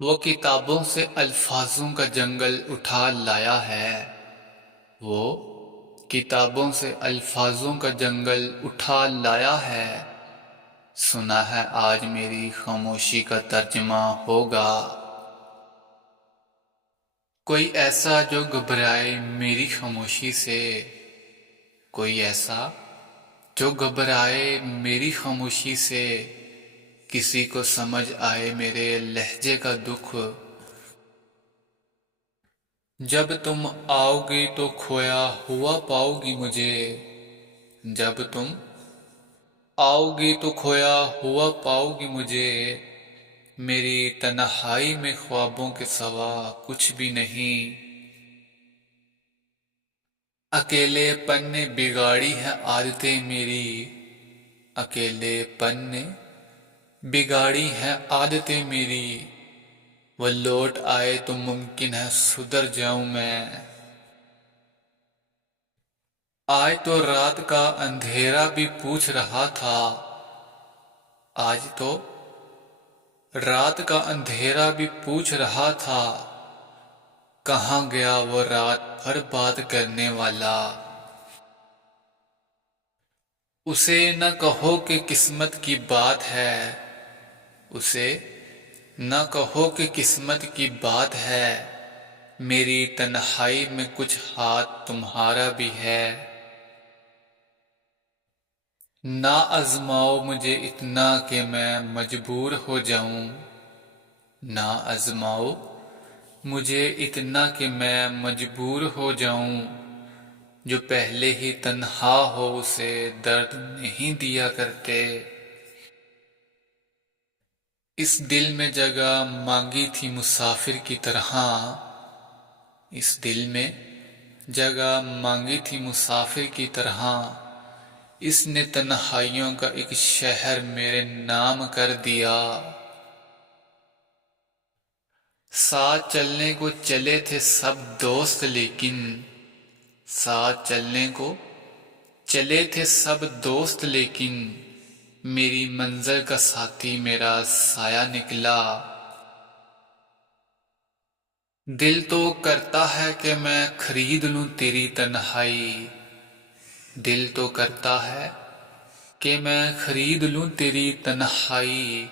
وہ کتابوں سے الفاظوں کا جنگل اٹھا لایا ہے۔ وہ کتابوں سے الفاظوں کا جنگل اٹھا لایا ہے۔ سنا ہے آج میری خاموشی کا ترجمہ ہوگا۔ کوئی ایسا جو گھبرائے میری خاموشی سے، کوئی ایسا جو گھبرائے میری خاموشی سے، کسی کو سمجھ آئے میرے لہجے کا دکھ۔ جب تم آؤ گی تو کھویا ہوا پاؤ گی مجھے، جب تم آؤ گی تو کھویا ہوا پاؤ گی مجھے، میری تنہائی میں خوابوں کے سوا کچھ بھی نہیں۔ اکیلے پن نے بگاڑی ہے عادتیں میری، اکیلے پن نے بگاڑی ہے عادتیں میری، وہ لوٹ آئے تو ممکن ہے سدھر جاؤں میں۔ آج تو رات کا اندھیرا بھی پوچھ رہا تھا، آج تو رات کا اندھیرا بھی پوچھ رہا تھا، کہاں گیا وہ رات بھر بات کرنے والا۔ اسے نہ کہو کہ قسمت کی بات ہے، اسے نہ کہو کہ قسمت کی بات ہے، میری تنہائی میں کچھ ہاتھ تمہارا بھی ہے۔ نہ آزماؤ مجھے اتنا کہ میں مجبور ہو جاؤں، نہ آزماؤ مجھے اتنا کہ میں مجبور ہو جاؤں، جو پہلے ہی تنہا ہو اسے درد نہیں دیا کرتے۔ اس دل میں جگہ مانگی تھی مسافر کی طرح، اس دل میں جگہ مانگی تھی مسافر کی طرح، اس نے تنہائیوں کا ایک شہر میرے نام کر دیا۔ ساتھ چلنے کو چلے تھے سب دوست لیکن، ساتھ چلنے کو چلے تھے سب دوست لیکن، میری منزل کا ساتھی میرا سایہ نکلا۔ دل تو کرتا ہے کہ میں خرید لوں تیری تنہائی، دل تو کرتا ہے کہ میں خرید لوں تیری تنہائی،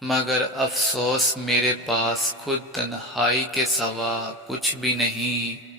مگر افسوس میرے پاس خود تنہائی کے سوا کچھ بھی نہیں۔